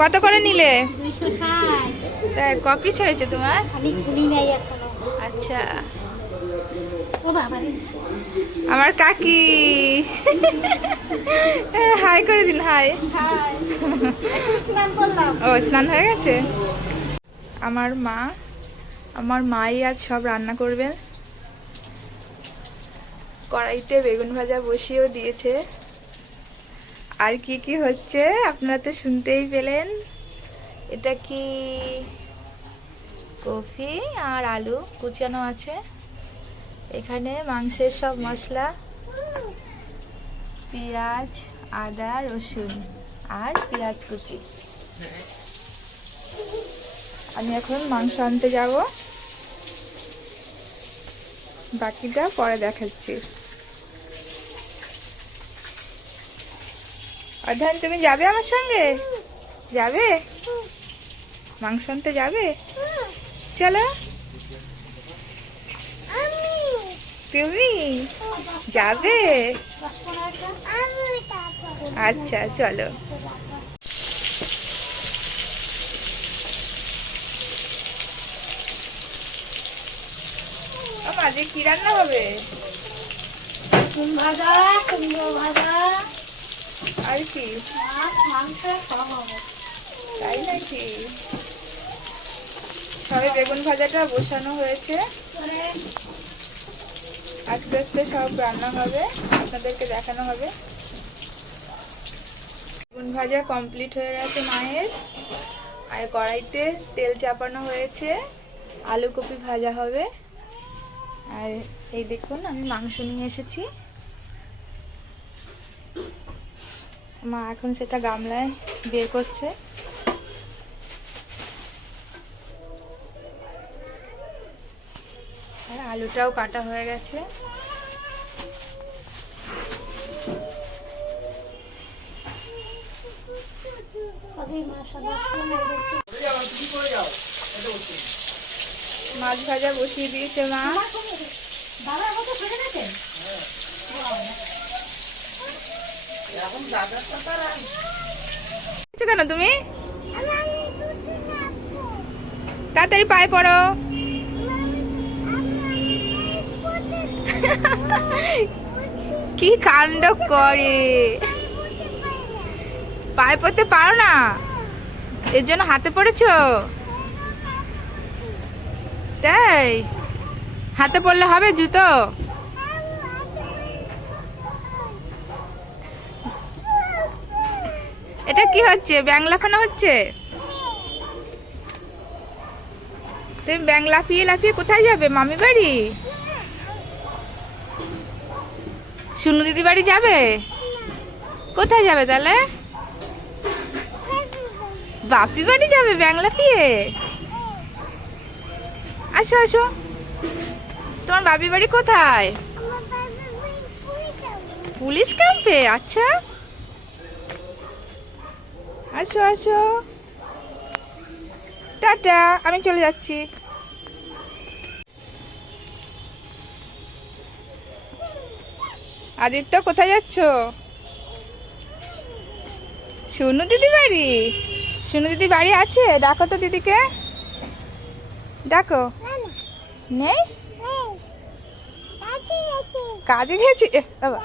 কত করে নিলে? 260। তাই ক পিস হয়েছে তোমার? আমি গুনি নাই এখনো। আচ্ছা। ও বাবা রে, আমার কাকি হাই করে দিন। হাই। হাই। একটু স্নান করলাম। ও স্নান হয়ে গেছে। আমার মাই আজ সব রান্না করবেন। কড়াইতে বেগুন ভাজা বসিয়েও দিয়েছে। আর কি কি হচ্ছে আপনারা তো শুনতেই পেলেন। এটা কি কফি আর আলু কুচানো আছে। এখানে মাংসের সব মশলা, পেঁয়াজ, আদা, রসুন আর পেঁয়াজ কুচি। আমি এখন মাংস আনতে যাব, বাকিটা পরে দেখাচ্ছি। অধ্যায়ন তুমি যাবে আমার সঙ্গে? যাবে? মাংস আনতে যাবে? চলো। তুমি যাবে? আচ্ছা চলো। আজকে কি রান্না হবে? বেগুন ভাজা, কুমড়ো ভাজা আর কি? মাছ, মাংস সব হবে। তাই নাকি? সবে বেগুন ভাজাটা বসানো হয়েছে, আস্তে আস্তে সব রান্না হবে, আপনাদেরকে দেখানো হবে। বেগুন ভাজা কমপ্লিট হয়ে গেছে মায়ের। আর কড়াইতে তেল চাপানো হয়েছে, আলু কপি ভাজা হবে। আর এই দেখুন আমি মাংস নিয়ে এসেছি। মা এখন সেটা গামলায় বের করছে। আর আলুটাও কাটা হয়ে গেছে। মাছ ভাজা বসিয়ে দিয়েছে মা। কেন তুমি তাড়াতাড়ি পায়ে পড়ো। কি কাণ্ড করে, পায়ে পড়তে পারো না, এর জন্য হাতে পড়েছো? তাই হাতে পড়লে হবে জুতো? এটা কি হচ্ছে? ব্যাঙ লাফানো হচ্ছে? তুমি ব্যাঙ লাফিয়ে লাফিয়ে কোথায় যাবে? মামি বাড়ি? সুনু দিদি বাড়ি যাবে? কোথায় যাবে তাহলে? বাপি বাড়ি যাবে ব্যাঙ লাফিয়ে? আসো আসো। তোমার বাপি বাড়ি কোথায়? পুলিশ ক্যাম্পে? আচ্ছা আসো আসো। টাটা, আমি চলে যাচ্ছি। আদিত্য কোথায় যাচ্ছ? সুনু দিদি বাড়ি? সুনু দিদি বাড়ি আছে? ডাকো তো দিদিকে, ডাকো। নেই? কাজে গেছি বাবা।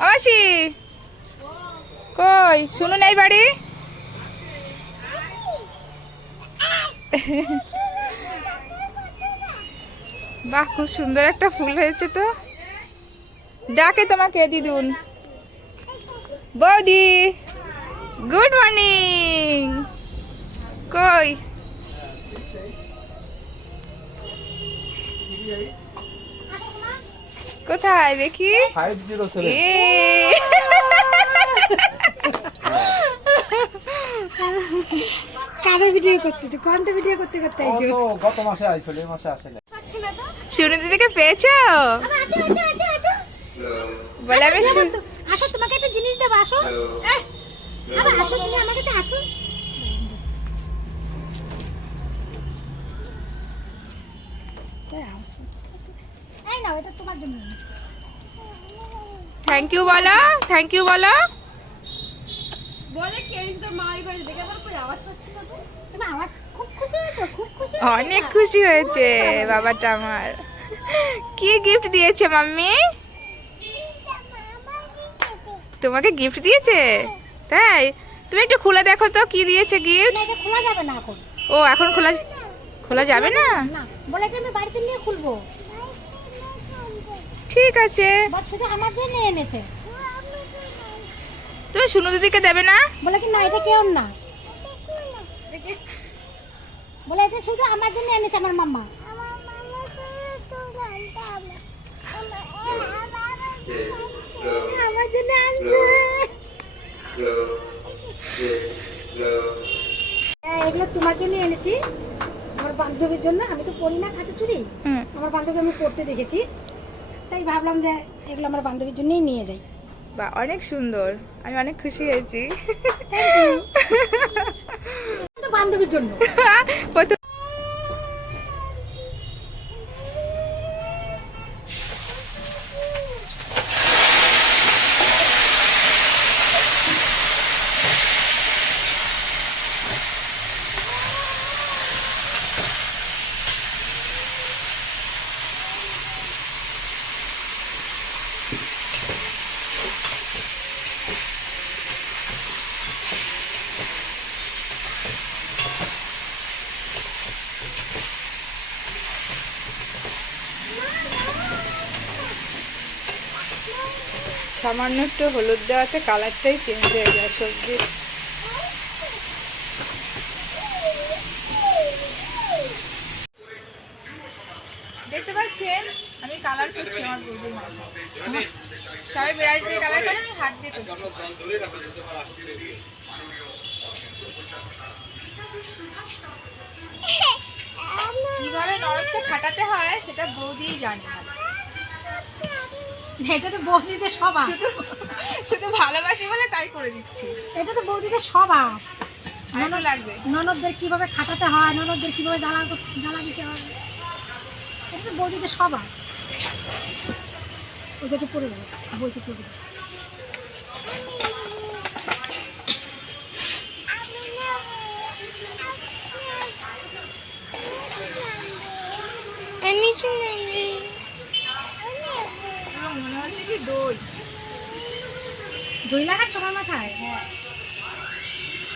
মাসি কই? সুনু নেই বাড়ি? বাহ, খুব সুন্দর একটা ফুল হয়েছে তো। ডাকে তোমাকে দিদুন। বৌদি গুড মর্নিং। কই? কোথায় দেখি? 507 কারে ভিডিও করতেছো? কোনটা ভিডিও করতে করতে আইছো? গত মাসে আইছিল, এই মাসে আসে না। সুনু দিদিকে পেয়েছো? বলে আমি আসো, তোমাকে একটা জিনিস দেব। আসো আসো, তুমি আমার কাছে আসো। এই নাও, এটা তোমার জন্য। থ্যাংক ইউ বলো, থ্যাংক ইউ বলো। বলে কে তোর মা এই ঘরে দেখে আবার কই আওয়াজ পাচ্ছি না তো তুমি আমার খুব খুশি হয়েছো খুব খুশি অনেক খুশি হয়েছে বাবাটা আমার। কি গিফট দিয়েছে মাম্মি? তোমাকে গিফট দিয়েছে? তাই? তুমি একটু খুলে দেখো তো কি দিয়েছে গিফট। না এটা খোলা যাবে না এখন। ও এখন খোলা খোলা যাবে না? না বলে এটা আমি বাড়িতে নিয়ে খুলবো। ঠিক আছে। বাস শুধু আমার জন্য এনেছে। তুমি সুনু দিদিকে দেবে না? বলে কি না এটা কেউ না, বলে এটা শুধু আমার জন্য এনেছে আমার মাম্মা। আমার জন্য আনছে। এগুলো তোমার জন্য এনেছি, আমার বান্ধবীর জন্য। আমি তো পরি না কাছে চুড়ি, আমার বান্ধবী আমি পড়তে দেখেছি, তাই ভাবলাম যে এগুলো আমার বান্ধবীর জন্যই নিয়ে যাই। বা অনেক সুন্দর, আমি অনেক খুশি হয়েছি। তো বান্ধবীর জন্য। প্রথম সামান্য একটু হলুদ দেওয়াতে কালারটাই চেঞ্জ হয়ে যায় সবজির। দেখতে পাচ্ছেন আমি কালার করছি আমার বৌদির মাথা। সবাই ব্রাশ দিয়ে কালার করে, আমি হাত দিয়ে করছি। কিভাবে নরদকে খাটাতে হয় সেটা বৌদিই জানে। এটা তো বৌদিদের স্বভাব, শুধু শুধু ভালোবাসি বলে তাই করে দিচ্ছি। এটা তো বৌদিদের স্বভাব। ভালো লাগবে। ননদদের কিভাবে খাটাতে হয়, ননদদের কিভাবে জ্বালা দিতে হয়, এটা তো বৌদিদের স্বভাব। ওইটা পড়ে যাবে বলছি কি মনে হচ্ছে কি দই দই লাগাচ্ছ আমার মাথায়?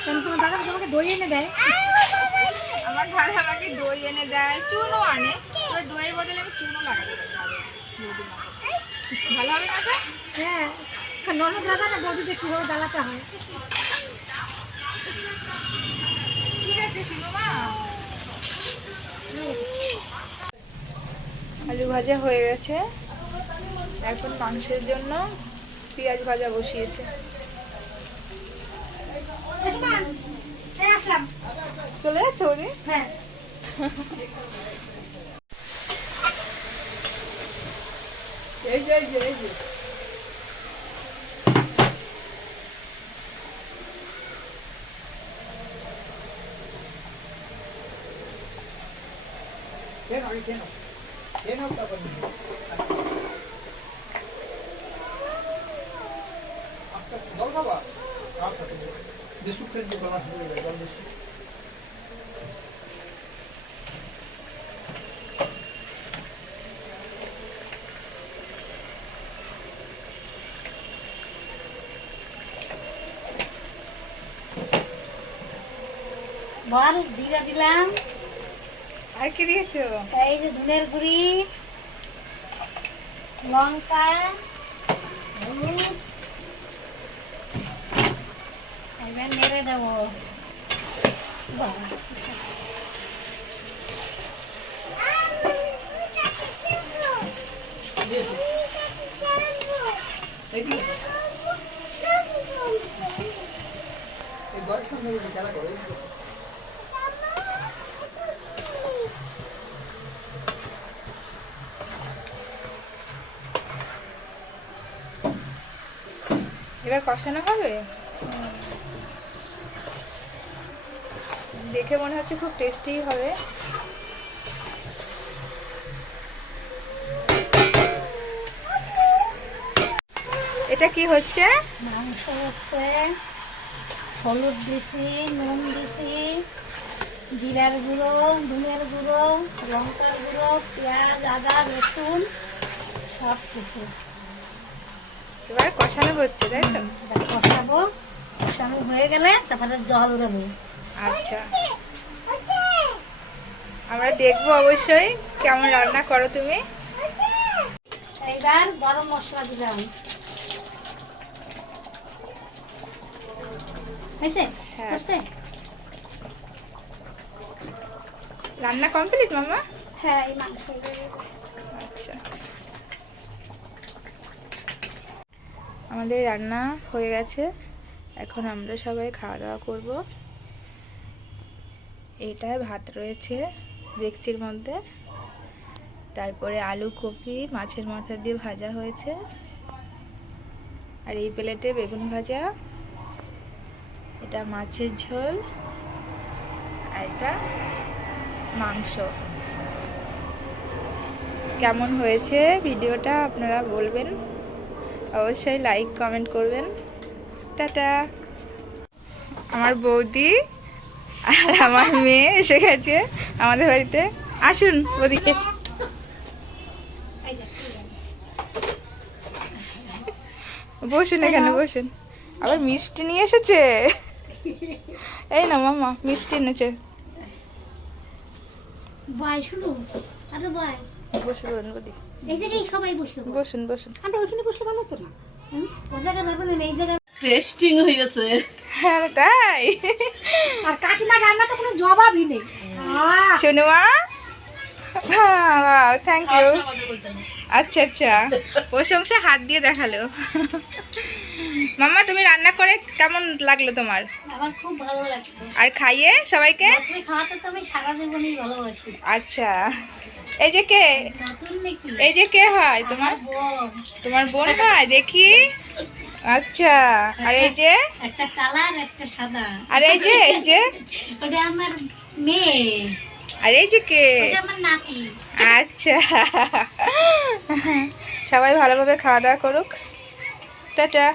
কেন তোমার দাদা তোমাকে দই এনে দেয়? আমার দাদা আমাকে দই এনে দেয়, চুনও আনে। তবে দইয়ের বদলে আমি চুনও লাগাতে পারি। ভালো হবে না? হ্যাঁ, ননদ দাদা না বৌদিদের কীভাবে জ্বালাতে হয়। ঠিক আছে শুনো মা। আলু ভাজা হয়ে গেছে, এখন মাংসের জন্য পেঁয়াজ ভাজা বসিয়েছে। আসলাম। চলে যাচ্ছে ওদি? হ্যাঁ। এই যে এই যে এই যে কেন আমি কেন কেন তারপর আপনার জল খাবা? আচ্ছা বিস্কুট খেয়ে দিয়ে গলা শুরু হয়ে যায়, জল বেশি। বল জিরা দিলাম, আর কি দিয়েছো? এই যে ধনের গুঁড়ি, লঙ্কা, হলুদ, এবার নেড়ে দেবো। এই ঘরের সামনে খেলা করো। এবার কষানো হবে। দেখে মনে হচ্ছে খুব টেস্টি হবে। এটা কি হচ্ছে? মাংস হচ্ছে হলুদ দিছি, নুন দিছি, জিরার গুঁড়ো, ধনিয়ার গুঁড়ো, লঙ্কার গুঁড়ো, পেঁয়াজ, আদা, রসুন সব কিছু এবার কষানো হচ্ছে, তাই তো? কষাবো। কষানো হয়ে গেলে তারপরে জল দেবো। আচ্ছা, আমরা দেখবো অবশ্যই কেমন রান্না করো তুমি। এইবার গরম মশলা দিলাম। হয়েছে? হ্যাঁ। হয়েছে? রান্না কমপ্লিট মামা? হ্যাঁ, এই মাংস হয়ে গেছে। আচ্ছা, আমাদের রান্না হয়ে গেছে, এখন আমরা সবাই খাওয়া দাওয়া করব। এটায় ভাত রয়েছে ডেকচির মধ্যে, তারপরে আলু কপি মাছের মাথা দিয়ে ভাজা হয়েছে, আর এই প্লেটে বেগুন ভাজা, এটা মাছের ঝোল, আর এটা মাংস। কেমন হয়েছে ভিডিওটা আপনারা বলবেন, অবশ্যই লাইক কমেন্ট করবেন। টাটা। আমার বৌদি আর আমার মেয়ে এসে গেছে আমাদের বাড়িতে। আসুন ওদিকে। বসুন, এখানে বসুন। আবার মিষ্টি নিয়ে এসেছে। এই না মামা, মিষ্টি এনেছে। বয় শুনো, আরে বয়। বসুন বৌদি, এই জায়গায় সবাই বসে। বসুন বসুন। আমরা ওইখানে বসলে ভালো হতো না? ও জায়গায় যাবো না, এই জায়গায়। টেস্টিং হয়ে গেছে। হ্যাঁ তাই? আর কাকিমার রান্না তো কোনো জবাবই নেই। সোনুমা, থ্যাংক ইউ। আচ্ছা আচ্ছা, প্রশংসা হাত দিয়ে দেখালো। মাম্মা, তুমি রান্না করে কেমন লাগলো তোমার? আমার খুব ভালো লাগছে। আর খাইয়ে সবাইকে? তুমি খাওয়াতে তো আমি সারা জীবনই ভালোবাসি। আচ্ছা, এই যে কে? নতুন নাকি? এই যে কে হয় তোমার? বোন। তোমার বোন হয় দেখি। আচ্ছা, আর এই যে? একটা কালার, একটা সাদা। আর এই যে? ওটা আমার মেয়ে। আর এই যে কে? ওটা আমার নাতি। আচ্ছা, সবাই ভালোভাবে খাওয়া দাওয়া করুক। টাটা।